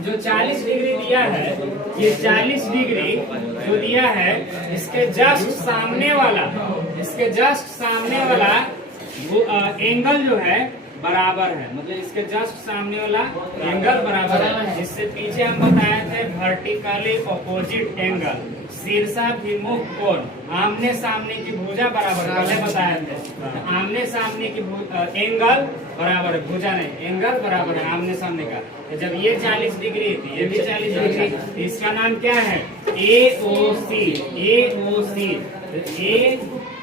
जो 40 डिग्री दिया है, ये 40 डिग्री जो दिया है, इसके जस्ट सामने वाला वो एंगल जो है बराबर है, मतलब इसके जस्ट सामने वाला एंगल बराबर है, जिससे पीछे हम बताए थे वर्टिकली ऑपोजिट एंगल, शीर्षाभिमुख कोण, आमने सामने की भुजा बराबर, पहले बताए थे आमने सामने की एंगल बराबर है, भुजा नहीं एंगल बराबर है आमने सामने का। तो जब ये 40 डिग्री थी, ये भी 40 डिग्री, इसका नाम क्या है? AOC।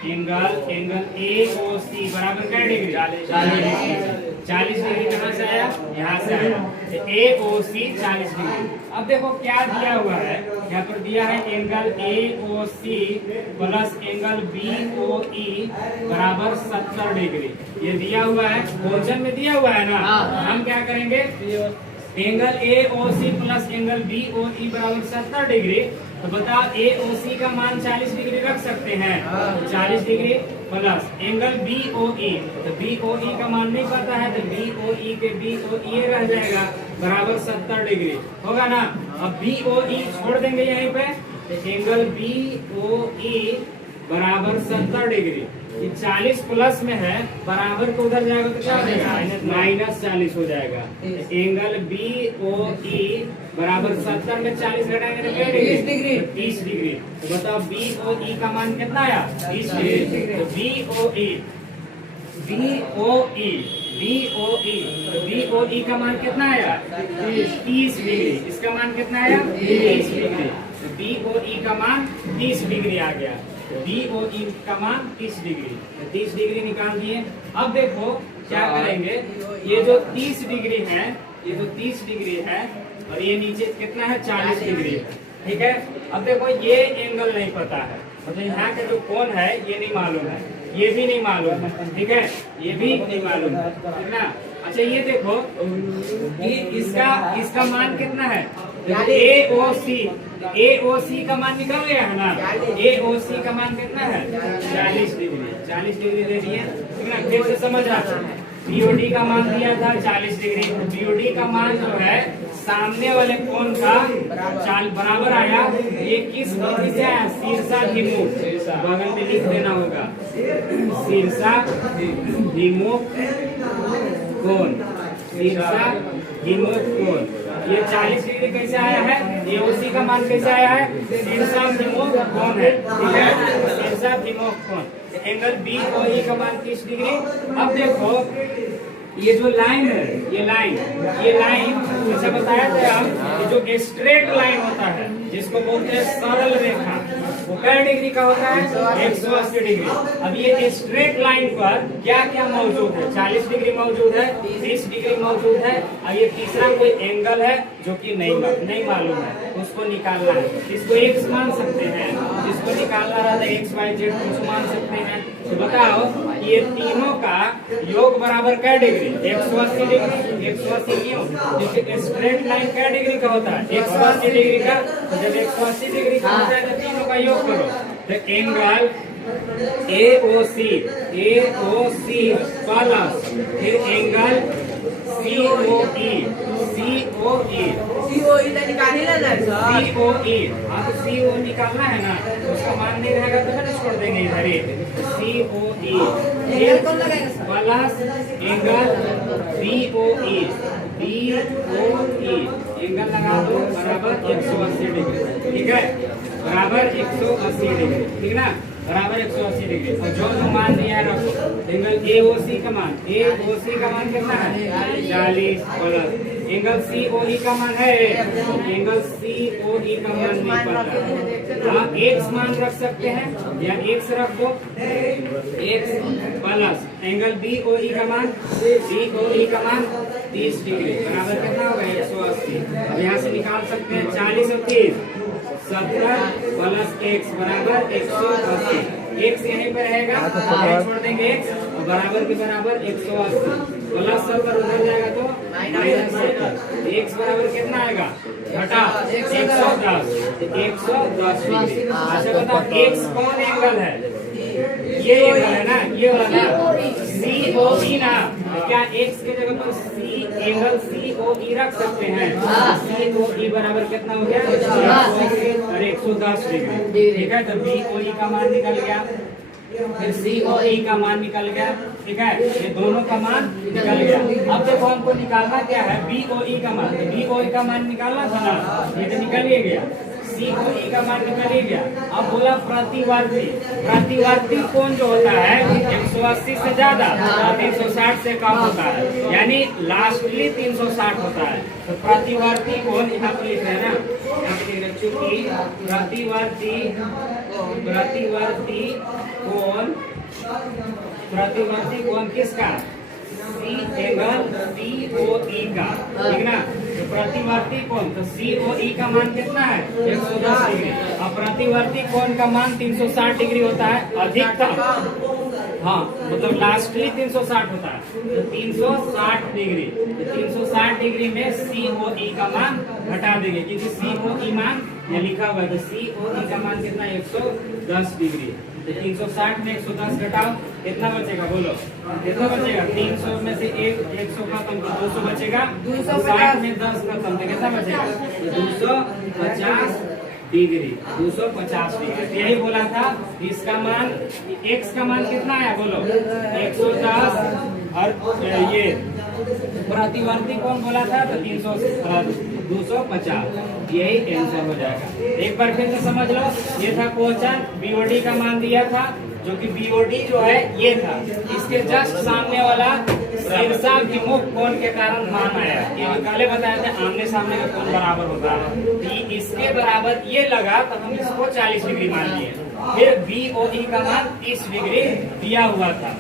एंगल AOC बराबर क्या डिग्री? 40 डिग्री कहाँ से आया? यहाँ से आया। AOC 40 degree. अब देखो क्या दिया हुआ है, यहाँ पर दिया है angle AOC plus angle BOE बराबर 70 डिग्री। ये दिया हुआ है, क्वेश्चन में दिया हुआ है ना। हम क्या करेंगे, angle AOC plus angle BOE बराबर 70 डिग्री। तो बताओ AOC का मान 40 डिग्री रख सकते हैं, 40 डिग्री प्लस एंगल BOE, तो BOE का मान नहीं पता है, तो BOE के BOE रह जाएगा बराबर 70 डिग्री, होगा ना। अब BOE छोड़ देंगे यहीं पे, तो एंगल BOE बराबर 70 डिग्री। ये 40 प्लस में है, बराबर को उधर जाएगा तो क्या हो जाएगा? -40 हो जाएगा। एंगल BOE बराबर 70 में 40 घटाएंगे तो क्या डिग्री? 30 डिग्री। तो बताओ BOE का मान कितना आया? 30 डिग्री। तो BOE का मान कितना आया? 30 डिग्री। इसका मान कितना आया? 30 डिग्री। तो BOE का मान 30 डिग्री आ गया। BOE का मान 30 डिग्री, 30 डिग्री निकाल दिए। अब देखो क्या करेंगे, ये जो 30 डिग्री है, ये जो 30 डिग्री है, और ये नीचे कितना है? 40 डिग्री है, ठीक है। अब देखो ये एंगल नहीं पता है, मतलब यहाँ का जो कोण है ये नहीं मालूम है, ये भी नहीं मालूम है, ठीक है, ये भी नहीं मालूम है, ठीक ना। अच्छा ये देखो कि इसका मान कितना है? AOC का मान निकल गया है ना। AOC का मान कितना है? 40 डिग्री। 40 डिग्री दे दिए, ठीक ना। फिर से समझ आ, BOD का मान दिया था 40 डिग्री। BOD का मान जो है सामने वाले कोण का बराबर आया। ये किस विधि से आया? शीर्षाभिमुख, बगल में लिख देना होगा, शीर्षाभिमुख कोण, शीर्षाभिमुख कोण। ये 40 डिग्री कैसे आया है? AOC का मान कैसे आया है? शीर्षाभिमुख कोण है, ठीक है, शीर्षाभिमुख कोण। एंगल BOE का मान 30 डिग्री। अब देखो ये जो लाइन है, ये लाइन जैसे बताया था हम, जो स्ट्रेट लाइन होता है जिसको बोलते हैं सरल रेखा, वो कै डिग्री का होता है? 180 डिग्री। अब ये स्ट्रेट लाइन पर क्या क्या मौजूद है? 40 डिग्री मौजूद है, 30 डिग्री मौजूद है, और ये तीसरा कोई एंगल है जो कि नहीं मालूम है, उसको निकालना है। इसको x मान सकते हैं, जिसको निकालना रहा था XYZ उसको मान सकते हैं। तो बताओ ये तीनों का योग बराबर कै डिग्री? 180 डिग्री। 180 क्यों? क्योंकि स्ट्रेट लाइन कै डिग्री का होता है? 180 डिग्री का। तो जब 180 डिग्री का होता है तो तीनों का योग करो, तो एंगल AOC प्लस फिर एंगल COE अब CO निकालना है ना, उसका मान नहीं रहेगा तो फिर छोड़ देंगे इधर ही। COE plus angle BOE angle लगा दो बराबर 180 डिग्री, ठीक है, बराबर 180 डिग्री, ठीक ना, बराबर 180 डिग्री। और जो मान दिया है रखो, एंगल AOC का मान कितना है? 40 प्लस एंगल COE का मान है, एंगल COE का मान नहीं पता, हाँ x मान रख सकते हैं, या x रख दो, x प्लस एंगल BOE का मान 30 डिग्री बराबर कितना होगा? 180। अब यहाँ से निकाल सकते हैं 40 और 30, 70 प्लस x बराबर 180। x यहीं पर रहेगा, छोड़ देंगे x, बराबर के बराबर 180 प्लस 70 उधर जाएगा तो -70। x बराबर कितना आएगा? घटा 110 डिग्री। अच्छा बताओ x कौन एंगल है? ये एंगल है ना, ये वाला COE ना, क्या x के जगह पर एंगल COE रख सकते हैं। COE बराबर कितना हो गया? 110 डिग्री। ठीक है, तो BOE का मान निकल गया, फिर COE का मान निकल गया। ठीक है, ये दोनों का मान निकल गया। अब देखो हमको निकालना क्या है? BOE का मान। BOE का मान निकालना था ना, ये तो निकल ही गया। COE का मान निकल ही गया। अब बोला प्रतिवर्ती। प्रतिवर्ती कोण जो होता है 180 से ज्यादा और 360 से कम होता है, यानी लास्टली 360 होता है। तो प्रतिवर्ती कोण यहाँ पर लिख रहे हैं ना, यहाँ पे लिख रहे चूंकि प्रतिवर्ती कोण किसका? एंगल COE का, ठीक ना। तो प्रतिवर्ती कोण, तो COE का मान कितना है? 110 डिग्री। अब प्रतिवर्ती कोण का मान 360 डिग्री होता है अधिकतम, हाँ मतलब लास्टली 360 होता है, तो 360 डिग्री। तो 360 डिग्री में COE का मान घटा देंगे, क्योंकि COE मान ये लिखा हुआ है। तो COE का मान कितना? 110 डिग्री। तो 360 में 110 घटाओ, कितना बचेगा? बोलो कितना बचेगा? 300 में से 100 खत्म तो 200 बचेगा। 260 में 10 खत्म तो कितना बचेगा? 250 डिग्री। 250 डिग्री। यही बोला था। इसका मान x का मान कितना है? बोलो 110 और ये प्रतिवर्ती कोण बोला था तो 250। यही आंसर हो जाएगा। एक बार फिर से समझ लो, ये था क्वेश्चन। BOD का मान दिया था, जो कि BOD जो है ये था। इसके जस्ट सामने वाला शीर्षाभिमुख कोण के कारण मान आया। ये पहले बताया था आमने सामने का कोण बराबर होता है। इसके बराबर ये लगा तो हम इसको 40 डिग्री मान लिए। फिर BOE का मान 30 डिग्री दिया हुआ था,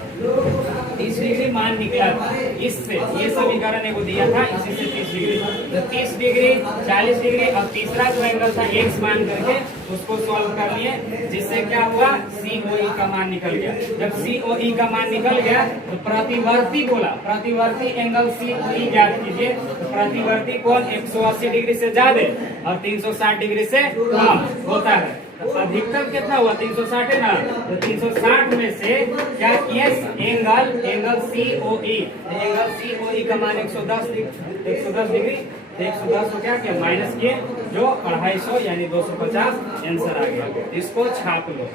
30 डिग्री मान निकला था। इससे ये समीकरण एगो दिया था, इसी से 30 डिग्री, तो 30 डिग्री 40 डिग्री। अब तीसरा जो एंगल था x मान करके उसको सॉल्व कर लिए, जिससे क्या हुआ? COE का मान निकल गया। जब COE का मान निकल गया तो प्रतिवर्ती बोला, प्रतिवर्ती एंगल COE ज्ञात कीजिए। तो प्रतिवर्ती कोण 180 डिग्री से ज्यादा और 360 डिग्री से कम होता है। तो अधिकतम कितना हुआ? 360 है ना, तो 360 में से क्या किए? एंगल COE, एंगल COE का मान 110 डिग्री। 110 को क्या किया? माइनस किए, जो 250 यानी 250 आंसर आ गया। इसको छाप लो।